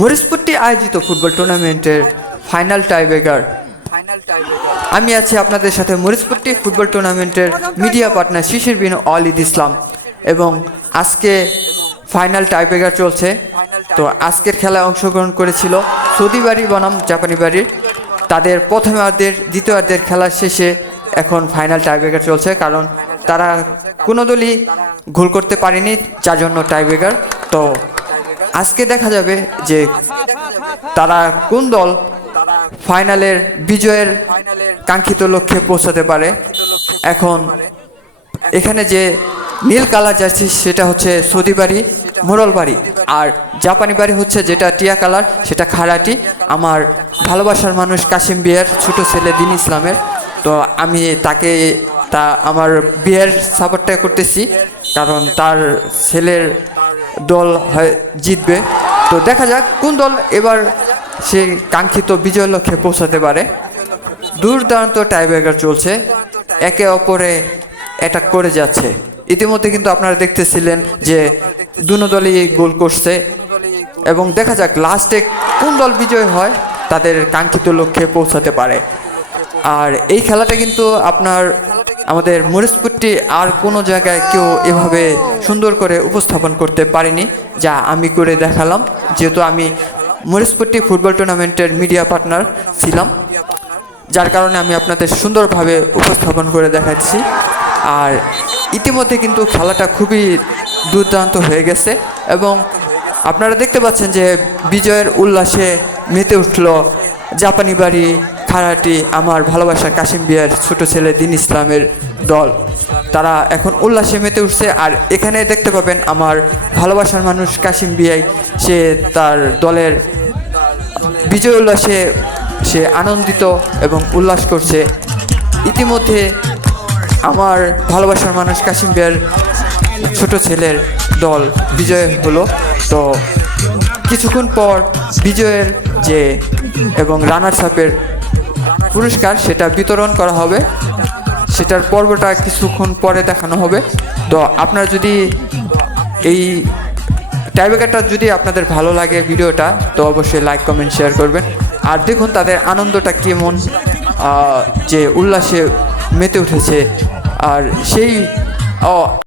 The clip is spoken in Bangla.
মরিচপট্টি আয়োজিত ফুটবল টুর্নামেন্টের ফাইনাল টাইব্রেকার। আমি আছি আপনাদের সাথে মরিচপট্টি ফুটবল টুর্নামেন্টের মিডিয়া পার্টনার শিশির বিন অলিদ ইসলাম, এবং আজকে ফাইনাল টাইব্রেকার চলছে। তো আজকের খেলায় অংশগ্রহণ করেছিল সৌদি বাড়ি বনাম জাপানি বাড়ির। তাদের প্রথমার্ধের দ্বিতীয়ার্ধের খেলার শেষে এখন ফাইনাল টাইব্রেকার চলছে, কারণ তারা কোনো দলই গোল করতে পারেনি, যার জন্য টাইব্রেকার। তো আজকে দেখা যাবে যে তারা কোন দল ফাইনালের বিজয়ের কাঙ্ক্ষিত লক্ষ্যে পৌঁছাতে পারে। এখন এখানে যে নীল কালার জার্সি সেটা হচ্ছে সৌদি বাড়ি মোরল বাড়ি, আর জাপানি বাড়ি হচ্ছে যেটা টিয়া কালার সেটা খারাটি। আমার ভালোবাসার মানুষ কাশিম বিয়ার ছোটো ছেলে দিন ইসলামের। তো আমি তাকে আমার বিয়ের সাপোর্টটা করতেছি, কারণ তার ছেলের দল হয় জিতবে। তো দেখা যাক কোন দল এবার সে কাঙ্ক্ষিত বিজয় লক্ষ্যে পৌঁছাতে পারে। দুর্দান্ত টাইব্রেকার চলছে, একে অপরে অ্যাটাক করে যাচ্ছে। ইতিমধ্যে কিন্তু আপনারা দেখতেছিলেন যে দুনো দলই গোল করছে, এবং দেখা যাক লাস্টে কোন দল বিজয় হয় তাদের কাঙ্ক্ষিত লক্ষ্যে পৌঁছাতে পারে। আর এই খেলাটা কিন্তু আমাদের মরিচপট্টি আর কোনো জায়গায় কেউ এভাবে সুন্দর করে উপস্থাপন করতে পারেনি, যা আমি করে দেখালাম, যেহেতু আমি মরিচপট্টি ফুটবল টুর্নামেন্টের মিডিয়া পার্টনার ছিলাম, যার কারণে আমি আপনাদের সুন্দরভাবে উপস্থাপন করে দেখাচ্ছি। আর ইতিমধ্যে কিন্তু খেলাটা খুবই দুর্দান্ত হয়ে গেছে, এবং আপনারা দেখতে পাচ্ছেন যে বিজয়ের উল্লাসে মেতে উঠল জাপানি বাড়ি খারাটি, আমার ভালোবাসা কাশিম বিয়ার ছোটো ছেলে দিন ইসলামের দল। তারা এখন উল্লাসে মেতে উঠছে। আর এখানে দেখতে পাবেন আমার ভালোবাসার মানুষ কাশিম বিয়াই, সে তার দলের বিজয় উল্লাসে সে আনন্দিত এবং উল্লাস করছে। ইতিমধ্যে আমার ভালোবাসার মানুষ কাশিম বিয়ার ছোট ছেলের দল বিজয় হলো। তো কিছুক্ষণ পর বিজয়ের যে এবং রানার্স আপের পুরস্কার সেটা বিতরণ করা হবে, সেটার পর্বটা কিছুক্ষণ পরে দেখানো হবে। তো আপনারা যদি এই টাইব্রেকারটা যদি আপনাদের ভালো লাগে ভিডিওটা, তো অবশ্যই লাইক কমেন্ট শেয়ার করবেন। আর দেখুন তাদের আনন্দটা কেমন, যে উল্লাসে মেতে উঠেছে। আর সেই